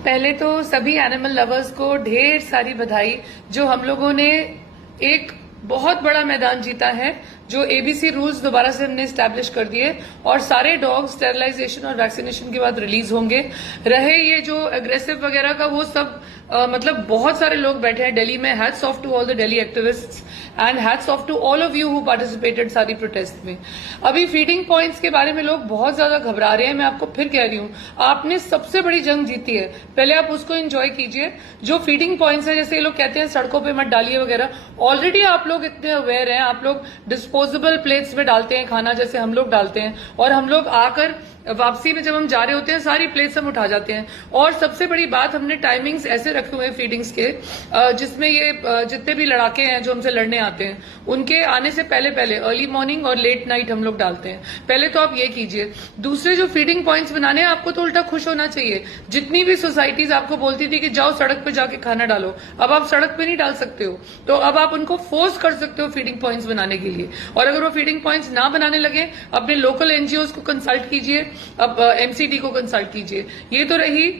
पहले तो सभी एनिमल लवर्स को ढेर सारी बधाई जो हम लोगों ने एक बहुत बड़ा मैदान जीता है, जो एबीसी रूल्स दोबारा से हमने स्टैब्लिश कर दिए और सारे डॉग स्टेरिलाइजेशन और वैक्सीनेशन के बाद रिलीज होंगे। रहे ये जो एग्रेसिव वगैरह का वो सब मतलब बहुत सारे लोग बैठे हैं दिल्ली में। Hats off to all the Delhi activists and hats off to all of you who participated सारी प्रोटेस्ट में। अभी फीडिंग पॉइंट्स के बारे में लोग बहुत ज्यादा घबरा रहे हैं। मैं आपको फिर कह रही हूं, आपने सबसे बड़ी जंग जीती है, पहले आप उसको एंजॉय कीजिए। जो फीडिंग पॉइंट्स है, जैसे ये लोग कहते हैं सड़कों पे मत डालिए वगैरह, ऑलरेडी आप लोग इतने अवेयर हैं। आप लोग डिस्पोजेबल प्लेट्स में डालते हैं खाना जैसे हम लोग डालते हैं, और हम लोग आकर वापसी में जब हम जा रहे होते हैं सारी प्लेट्स हम उठा जाते हैं। और सबसे बड़ी बात, हमने टाइमिंग्स ऐसे रखे हुए हैं फीडिंग्स के, जिसमें ये जितने भी लड़ाके हैं जो हमसे लड़ने आते हैं उनके आने से पहले पहले अर्ली मॉर्निंग और लेट नाइट हम लोग डालते हैं। पहले तो आप ये कीजिए। दूसरे जो फीडिंग पॉइंट्स बनाने हैं, आपको तो उल्टा खुश होना चाहिए। जितनी भी सोसाइटीज आपको बोलती थी कि जाओ सड़क पे जाके खाना डालो, अब आप सड़क पे नहीं डाल सकते हो, तो अब आप उनको फोर्स कर सकते हो फीडिंग पॉइंट्स बनाने के लिए। और अगर वो फीडिंग पॉइंट्स ना बनाने लगे, अपने लोकल एनजीओज को कंसल्ट कीजिए, अब एमसीडी को कंसल्ट कीजिए। ये तो रही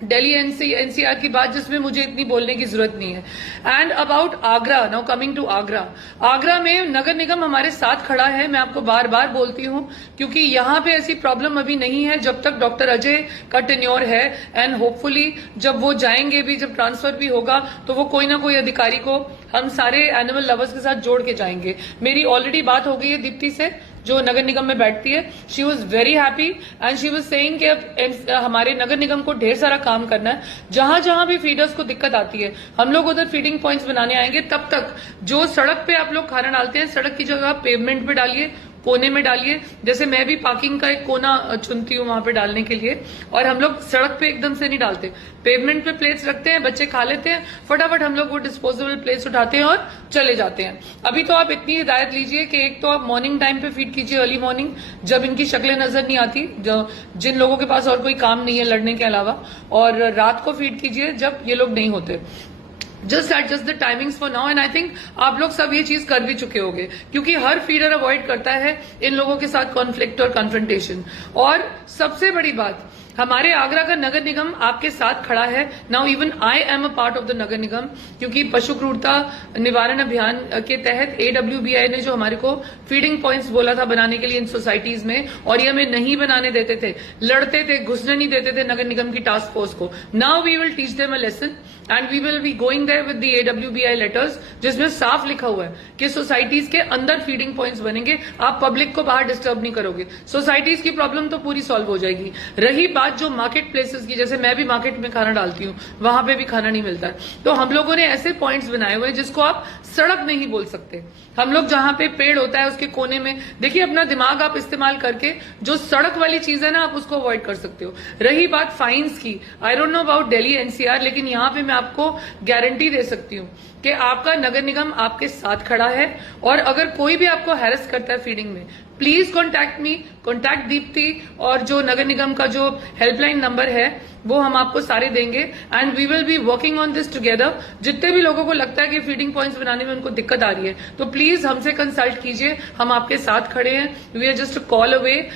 दिल्ली एनसीआर की बात, जिसमें मुझे इतनी बोलने की जरूरत नहीं है। And about Agra, now coming to Agra. Agra में नगर निगम हमारे साथ खड़ा है। मैं आपको बार बार बोलती हूं, क्योंकि यहां पे ऐसी प्रॉब्लम अभी नहीं है जब तक डॉक्टर अजय का टेन्योर है। एंड होपफुली जब वो जाएंगे भी, जब ट्रांसफर भी होगा, तो वो कोई ना कोई अधिकारी को हम सारे एनिमल लवर्स के साथ जोड़ के जाएंगे। मेरी ऑलरेडी बात हो गई है दीप्ति से, जो नगर निगम में बैठती है। She was very happy and she was saying कि अब हमारे नगर निगम को ढेर सारा काम करना है। जहां जहां भी फीडर्स को दिक्कत आती है, हम लोग उधर फीडिंग पॉइंट्स बनाने आएंगे। तब तक जो सड़क पे आप लोग खाना डालते हैं, सड़क की जगह पेवमेंट पे डालिए, कोने में डालिए। जैसे मैं भी पार्किंग का एक कोना चुनती हूँ वहां पे डालने के लिए, और हम लोग सड़क पे एकदम से नहीं डालते, पेवमेंट पे प्लेट्स रखते हैं, बच्चे खा लेते हैं, फटाफट हम लोग वो डिस्पोजेबल प्लेट्स उठाते हैं और चले जाते हैं। अभी तो आप इतनी हिदायत लीजिए कि एक तो आप मॉर्निंग टाइम पे फीड कीजिए, अर्ली मॉर्निंग, जब इनकी शक्लें नजर नहीं आती, जिन लोगों के पास और कोई काम नहीं है लड़ने के अलावा, और रात को फीड कीजिए जब ये लोग नहीं होते। Just adjust the timings for now. And I think आप लोग सब ये चीज कर भी चुके होंगे, क्योंकि हर फीडर अवॉइड करता है इन लोगों के साथ कॉन्फ्लिक्ट और कन्फ्रंटेशन। और सबसे बड़ी बात, हमारे आगरा का नगर निगम आपके साथ खड़ा है। Now even I am a part of the नगर निगम, क्योंकि पशु क्रूरता निवारण अभियान के तहत AWBI ने जो हमारे को फीडिंग पॉइंट्स बोला था बनाने के लिए इन सोसाइटीज में, और ये हमें नहीं बनाने देते थे, लड़ते थे, घुसने नहीं देते थे नगर निगम की टास्क फोर्स को। Now we will teach them a lesson and we will be going there with the AWBI letters, जिसमें साफ लिखा हुआ है कि सोसाइटीज के अंदर फीडिंग पॉइंट्स बनेंगे। आप पब्लिक को बाहर डिस्टर्ब नहीं करोगे, सोसाइटीज की प्रॉब्लम तो पूरी सॉल्व हो जाएगी। रही बात जो मार्केट प्लेसेस की, जैसे मैं भी मार्केट में खाना डालती हूँ, वहां पे भी खाना नहीं मिलता है, तो हम लोगों ने ऐसे पॉइंट्स बनाए हुए हैं जिसको आप सड़क नहीं बोल सकते। हम लोग जहां पे पेड़ होता है उसके कोने में, देखिए अपना दिमाग आप इस्तेमाल करके जो सड़क वाली चीज है ना, आप उसको अवॉइड कर सकते हो। रही बात फाइन्स की, I don't know about Delhi NCR, लेकिन यहां पे मैं आपको गारंटी दे सकती हूँ कि आपका नगर निगम आपके साथ खड़ा है। और अगर कोई भी आपको हैरेस करता है फीडिंग में, please contact me, contact Deepti, और जो नगर निगम का जो हेल्पलाइन नंबर है वो हम आपको सारे देंगे। And we will be working on this together. जितने भी लोगों को लगता है कि फीडिंग पॉइंट्स बनाने में उनको दिक्कत आ रही है, तो प्लीज हमसे कंसल्ट कीजिए, हम आपके साथ खड़े हैं। We are just a call away.